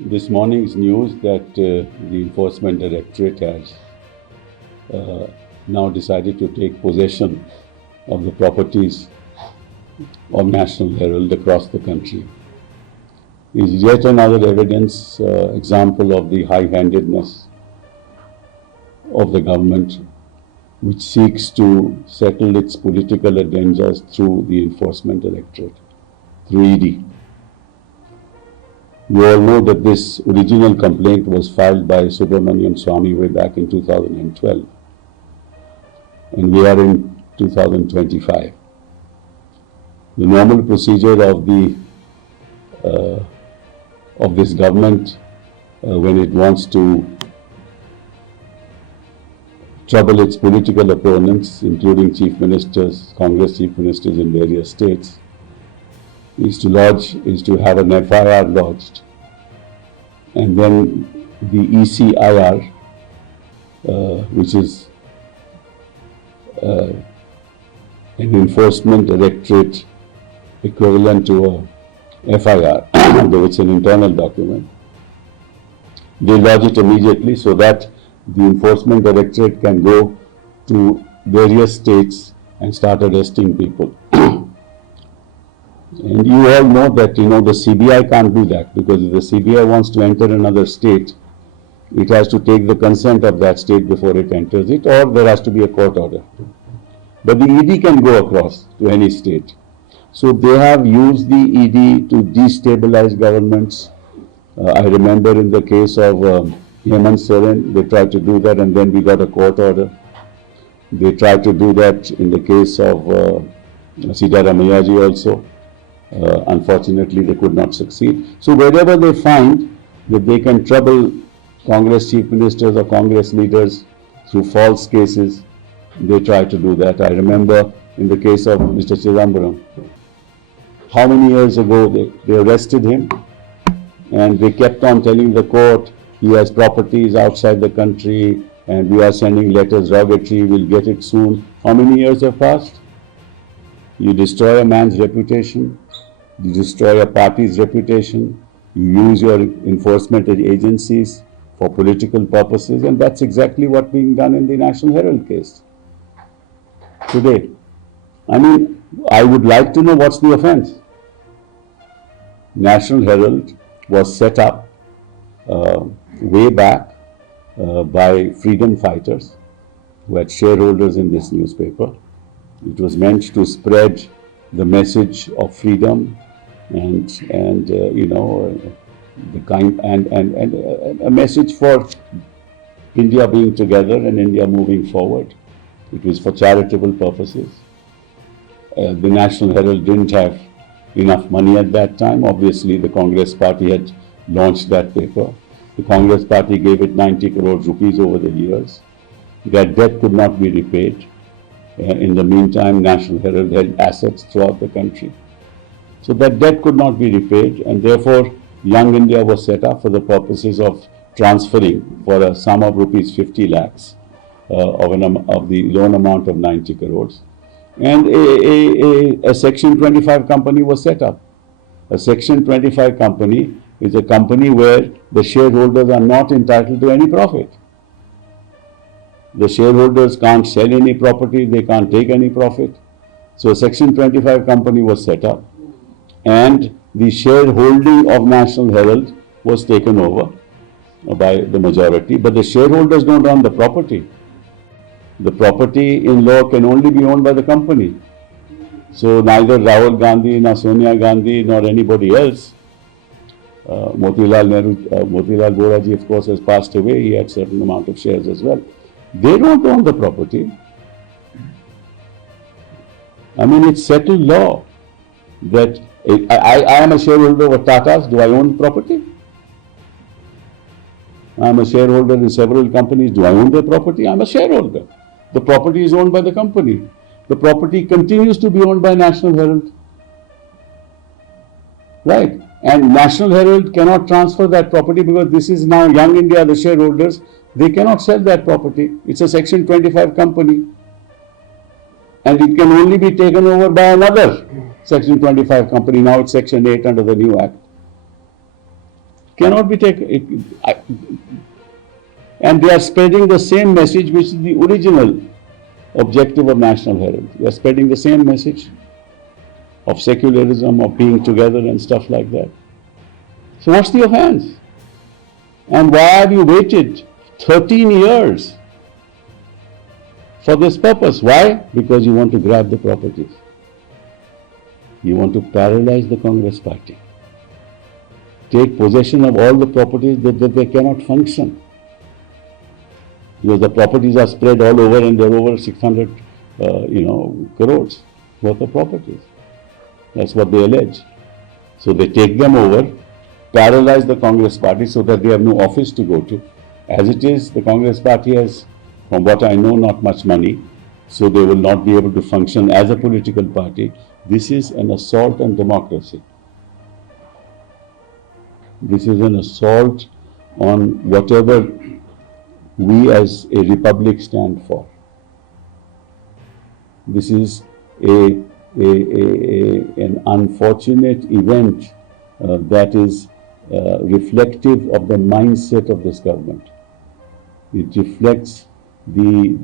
This morning's news that the Enforcement Directorate has now decided to take possession of the properties of National Herald across the country is yet another example of the high-handedness of the government, which seeks to settle its political agendas through the Enforcement Directorate, through ED. You all know that this original complaint was filed by Subramanian Swamy way back in 2012, and we are in 2025. The normal procedure of this government when it wants to trouble its political opponents, including chief ministers, Congress chief ministers in various states, is to have an FIR lodged, and then the ECIR, which is an Enforcement Directorate equivalent to a FIR, though it's an internal document, they lodge it immediately so that the Enforcement Directorate can go to various states and start arresting people. And you all know that, the CBI can't do that, because if the CBI wants to enter another state, it has to take the consent of that state before it enters it, or there has to be a court order. But the ED can go across to any state. So they have used the ED to destabilize governments. I remember in the case of Hemant Soren, they tried to do that, and then we got a court order. They tried to do that in the case of Siddaramaiah also. Unfortunately, they could not succeed. So wherever they find that they can trouble Congress chief ministers or Congress leaders through false cases, they try to do that. I remember in the case of Mr. Chidambaram, how many years ago they arrested him, and they kept on telling the court he has properties outside the country and we are sending letters rogatory, we'll get it soon. How many years have passed? You destroy a man's reputation, you destroy a party's reputation, you use your enforcement agencies for political purposes, and that's exactly what's being done in the National Herald case today. I would like to know what's the offense. National Herald was set up way back by freedom fighters who had shareholders in this newspaper. It was meant to spread the message of freedom and a message for India being together and India moving forward. It was for charitable purposes. The National Herald didn't have enough money at that time. Obviously, the Congress party had launched that paper. The Congress party gave it 90 crore rupees over the years. That debt could not be repaid. In the meantime, National Herald held assets throughout the country. So that debt could not be repaid, and therefore Young India was set up for the purposes of transferring for a sum of rupees 50 lakhs of the loan amount of 90 crores. And a Section 25 company was set up. A Section 25 company is a company where the shareholders are not entitled to any profit. The shareholders can't sell any property, they can't take any profit. So a Section 25 company was set up, and the shareholding of National Herald was taken over by the majority, but the shareholders don't own the property. The property in law can only be owned by the company. So neither Rahul Gandhi, nor Sonia Gandhi, nor anybody else, Motilal Vohra of course has passed away, he had certain amount of shares as well. They don't own the property. It's settled law that I am a shareholder of Tata's. Do I own property? I am a shareholder in several companies. Do I own their property? I am a shareholder. The property is owned by the company. The property continues to be owned by National Herald. Right? And National Herald cannot transfer that property because this is now Young India, the shareholders. They cannot sell that property. It's a Section 25 company. And it can only be taken over by another Section 25 company. Now it's Section 8 under the new Act. cannot be taken. And they are spreading the same message which is the original objective of National Herald. They are spreading the same message of secularism, of being together and stuff like that. So what's the offense? And why have you waited 13 years for this purpose? Why? Because you want to grab the properties. You want to paralyze the Congress party. Take possession of all the properties that they cannot function. Because the properties are spread all over and they're over 600 crores worth of properties. That's what they allege. So they take them over, paralyze the Congress party so that they have no office to go to. As it is, the Congress party has, from what I know, not much money, so they will not be able to function as a political party. This is an assault on democracy. This is an assault on whatever we as a republic stand for. This is an unfortunate event that is reflective of the mindset of this government. It reflects the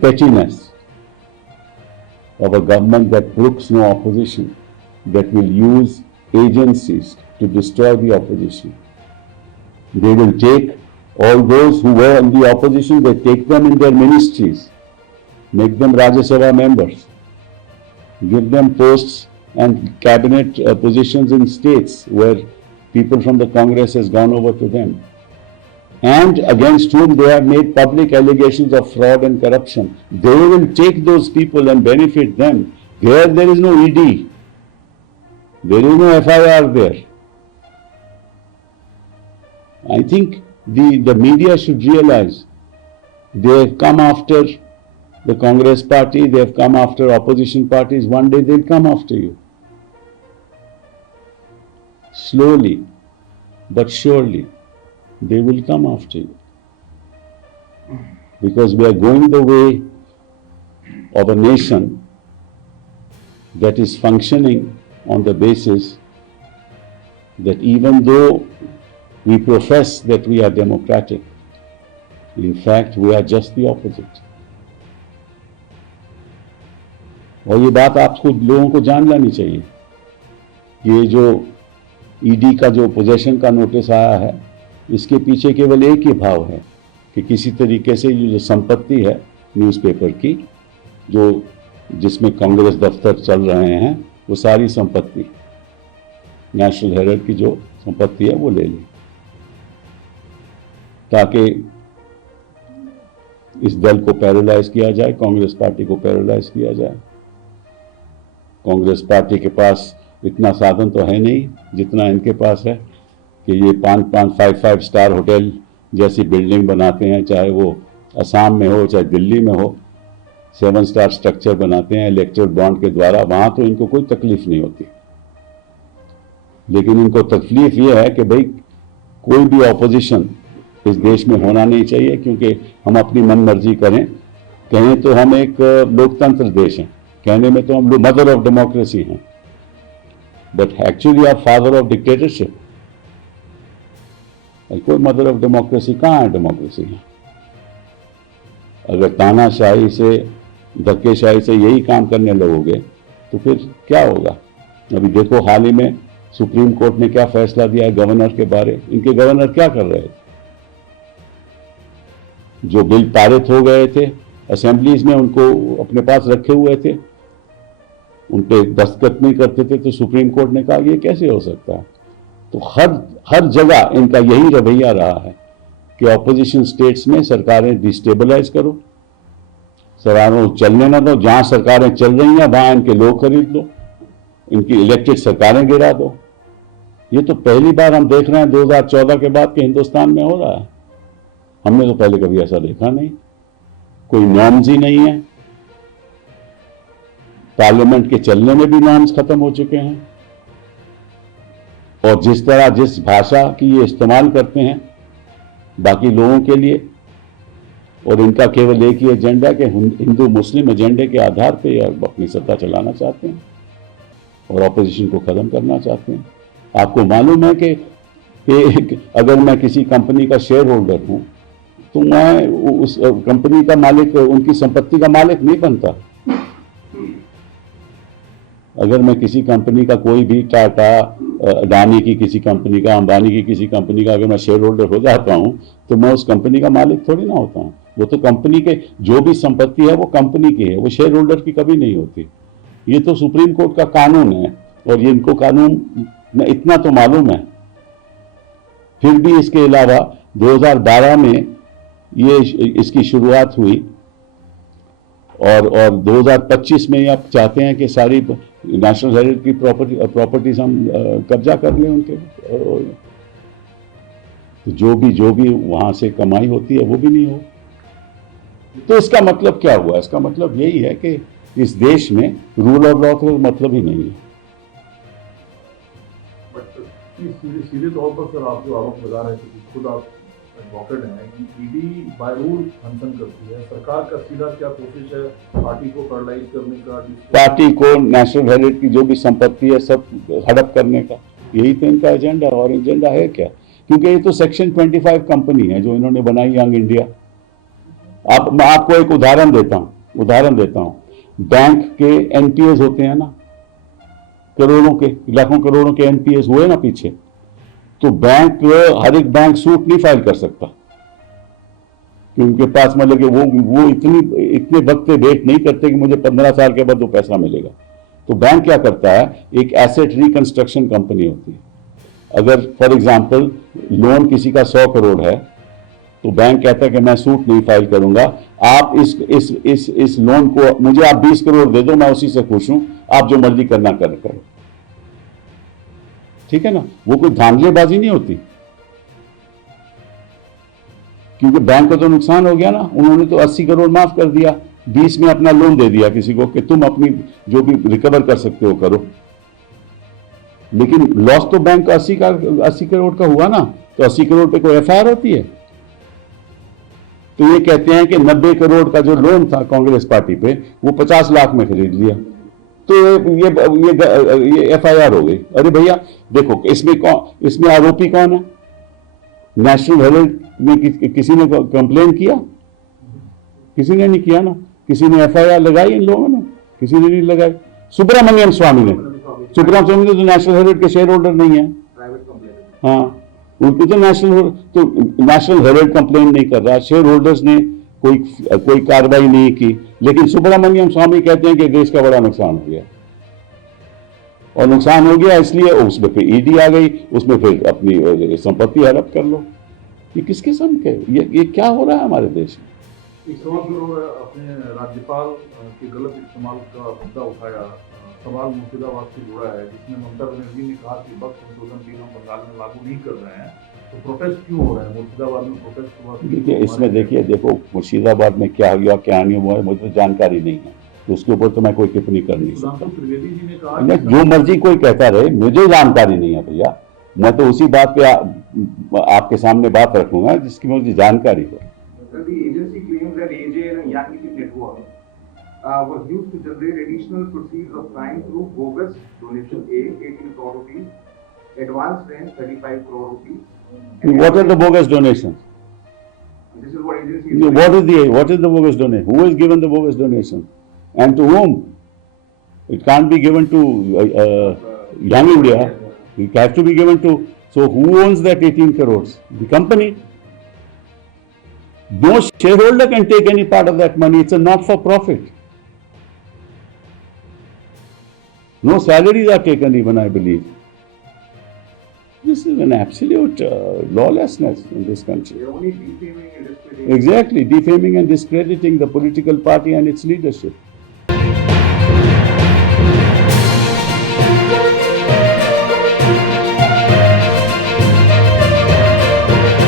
pettiness of a government that brooks no opposition, that will use agencies to destroy the opposition. They will take all those who were in the opposition, they take them in their ministries, make them Rajya Sabha members, give them posts and cabinet positions in states where people from the Congress has gone over to them, and against whom they have made public allegations of fraud and corruption. They will take those people and benefit them. There is no ED. There is no FIR there. I think the media should realize they have come after the Congress party, they have come after opposition parties. One day they'll come after you. Slowly but surely they will come after you. Because we are going the way of a nation that is functioning on the basis that even though we profess that we are democratic, in fact we are just the opposite. और ये बात आपको लोगों को जान लेनी चाहिए। ये जो ईडी का जो पोजेशन का नोटिस आया है, इसके पीछे केवल एक ही भाव है कि किसी तरीके से ये जो संपत्ति है न्यूज़पेपर की, जो जिसमें कांग्रेस दफ्तर चल रहे हैं, वो सारी संपत्ति नेशनल हेराल्ड की जो संपत्ति है वो ले ली, ताकि इस दल को पैरालाइज किया जाए, कांग्रेस पार्टी को पैरालाइज किया जाए। कांग्रेस पार्टी के पास इतना साधन तो है नहीं जितना इनके पास है कि ये 5 स्टार होटल जैसी बिल्डिंग बनाते हैं, चाहे वो असम में हो चाहे दिल्ली में हो, 7 स्टार स्ट्रक्चर बनाते हैं इलेक्टोरल बॉन्ड के द्वारा। वहाँ तो इनको कोई तकलीफ नहीं होती, लेकिन इनको तकलीफ ये है कि भाई कोई भी ऑपोजिशन इस देश में होना नहीं चाहिए, क्योंकि हम अपनी मन मर्जी कहें तो हम एक लोकतंत्र देश हैं, कहने में तो हम मदर ऑफ डेमोक्रेसी हैं, but actually are father of dictatorship. कोई मदर ऑफ डेमोक्रेसी कहाँ है? डेमोक्रेसी है। अगर तानाशाही से धक्केशाही से यही काम करने लगोगे तो फिर क्या होगा? अभी देखो हाल ही में सुप्रीम कोर्ट ने क्या फैसला दिया है गवर्नर के बारे। इनके गवर्नर क्या कर रहे थे? जो बिल पारित हो गए थे असेंबलीज में, उनको अपने पास रखे हुए थे, उन पे दस्तखत नहीं करते थे, तो सुप्रीम कोर्ट ने कहा ये कैसे हो सकता है। तो हर जगह इनका यही रवैया रहा है कि ऑपोजिशन स्टेट्स में सरकारें डिस्टेबलाइज करो, सरकारों चलने ना दो, जहां सरकारें चल रही हैं वहां इनके लोग खरीद लो, इनकी इलेक्टेड सरकारें गिरा दो। ये तो पहली बार हम देख रहे हैं 2014 के बाद के हिंदुस्तान में हो रहा है। हमने तो पहले कभी ऐसा देखा नहीं, कोई नॉर्म्स ही नहीं है। पार्लियामेंट के चलने में भी नॉर्म्स खत्म हो चुके हैं, और जिस तरह जिस भाषा की ये इस्तेमाल करते हैं बाकी लोगों के लिए, और इनका केवल एक ही एजेंडा कि हिंदू मुस्लिम एजेंडे के आधार पर ये अपनी सत्ता चलाना चाहते हैं और ऑपोजिशन को खत्म करना चाहते हैं। आपको मालूम है कि अगर मैं किसी कंपनी का शेयर होल्डर हूं तो मैं उस कंपनी का मालिक, उनकी संपत्ति का मालिक नहीं बनता। अगर मैं किसी कंपनी का, कोई भी टाटा, अडानी की किसी कंपनी का, अंबानी की किसी कंपनी का अगर मैं शेयर होल्डर हो जाता हूं तो मैं उस कंपनी का मालिक थोड़ी ना होता हूं। वो तो कंपनी के जो भी संपत्ति है वो कंपनी की है, वो शेयर होल्डर की कभी नहीं होती। ये तो सुप्रीम कोर्ट का कानून है और ये इनको कानून में इतना तो मालूम है। फिर भी इसके अलावा 2012 में ये इसकी शुरुआत हुई और 2025 में आप चाहते हैं कि सारी नेशनल हेरिटेज की प्रॉपर्टीज हम कब्जा कर लें उनके। तो जो भी वहां से कमाई होती है वो भी नहीं हो। तो इसका मतलब क्या हुआ? इसका मतलब यही है कि इस देश में रूल ऑफ लॉ का मतलब ही नहीं है। सीधे तौर पर सर आप जो आरोप लगा रहे थे, खुद आप एडवोकेट हैं कि ईडी बाय रूल मंथन करती है, सरकार का सीधा क्या कोशिश है पार्टी को पैरालाइज करने का, पार्टी को नेशनल हेरिटेज की जो भी संपत्ति है सब हड़प करने का, यही तो इनका एजेंडा। और एजेंडा है क्या? क्योंकि ये तो सेक्शन 25 कंपनी है जो इन्होंने बनाई यंग इंडिया। मैं आपको एक उदाहरण देता हूं। बैंक के एनपीएस होते हैं ना, करोड़ों के, लाखों करोड़ों के एनपीएस हुए ना पीछे, तो बैंक, हर एक बैंक सूट नहीं फाइल कर सकता कि उनके पास मतलब कि वो इतने वक्त पे वेट नहीं करते कि मुझे 15 साल के बाद वो पैसा मिलेगा। तो बैंक क्या करता है, एक एसेट रिकंस्ट्रक्शन कंपनी होती है। अगर फॉर एग्जांपल लोन किसी का 100 करोड़ है तो बैंक कहता है कि मैं सूट नहीं फाइल करूंगा, आप इस लोन को मुझे आप 20 करोड़ दे दो, मैं उसी से खुश हूं, आप जो मर्जी करना करो। ठीक है ना? वो कोई धांधलेबाजी नहीं होती, क्योंकि बैंक को तो नुकसान हो गया ना। उन्होंने तो 80 करोड़ माफ कर दिया, 20 में अपना लोन दे दिया किसी को कि तुम अपनी जो भी रिकवर कर सकते हो करो। लेकिन लॉस तो बैंक का 80 करोड़ का हुआ ना, तो 80 करोड़ पे कोई एफआईआर होती है? तो ये कहते हैं कि 90 करोड़ का जो लोन था कांग्रेस पार्टी पे, वो 50 लाख में खरीद लिया, तो ये एफआईआर हो गई। अरे भैया देखो, इसमें आरोपी कौन है? नेशनल हेरिटेज में किसी ने कंप्लेन किया? किसी ने नहीं किया ना। किसी ने एफआईआर लगाई? इन लोगों ने किसी ने नहीं लगाई। सुब्रमण्यम स्वामी ने तो नेशनल हेरिटेज के शेयर होल्डर नहीं है। हाँ, उनको तो नेशनल हेरिटेज कंप्लेन नहीं कर रहा, शेयर होल्डर्स ने कोई कार्रवाई नहीं की। लेकिन सुब्रमण्यम स्वामी कहते हैं कि देश का बड़ा नुकसान हो गया, और नुकसान हो गया इसलिए उसमें फिर ईडी आ गई, उसमें फिर अपनी संपत्ति हड़प कर लो। ये किस किस्म के, ये क्या हो रहा है हमारे देश में? एक सवाल जरूर अपने राज्यपाल के गलत इस्तेमाल का मुद्दा उठाया। सवाल मुर्शिदाबाद से जुड़ा है, जिसमें ममता बनर्जी ने कहा कि वक्त संशोधन बिल हम बंगाल में लागू नहीं कर रहे हैं, तो प्रोटेस्ट क्यों हो रहा है? मुर्शिदाबाद में प्रोटेस्ट हुआ। देखिए इसमें देखो मुर्शिदाबाद में क्या हुआ क्या नहीं हुआ मुझे तो जानकारी नहीं है, तो उसके ऊपर तो मैं कोई टिप्पणी कर नहीं सकता। त्रिवेदी जी ने कहा जो मर्जी कोई कहता रहे, मुझे जानकारी नहीं है भैया। मैं तो उसी बात पे आपके सामने बात रखूंगा जिसकी मुझे जानकारी हो। The agency claims that AJ and a Young Indian network was used to generate additional proceeds of crime through bogus donation A, 18 crore rupees, advance rent 35 crore rupees. What are the bogus donations? This is what agency is. What is the bogus donation? Who has given the bogus donation, and to whom? It can't be given to Young India. It has to be given to. So who owns that 18 crores? The company. No shareholder can take any part of that money. It's a not-for-profit. No salaries are taken even, I believe. This is an absolute lawlessness in this country. They're only defaming and discrediting. Exactly, defaming and discrediting the political party and its leadership.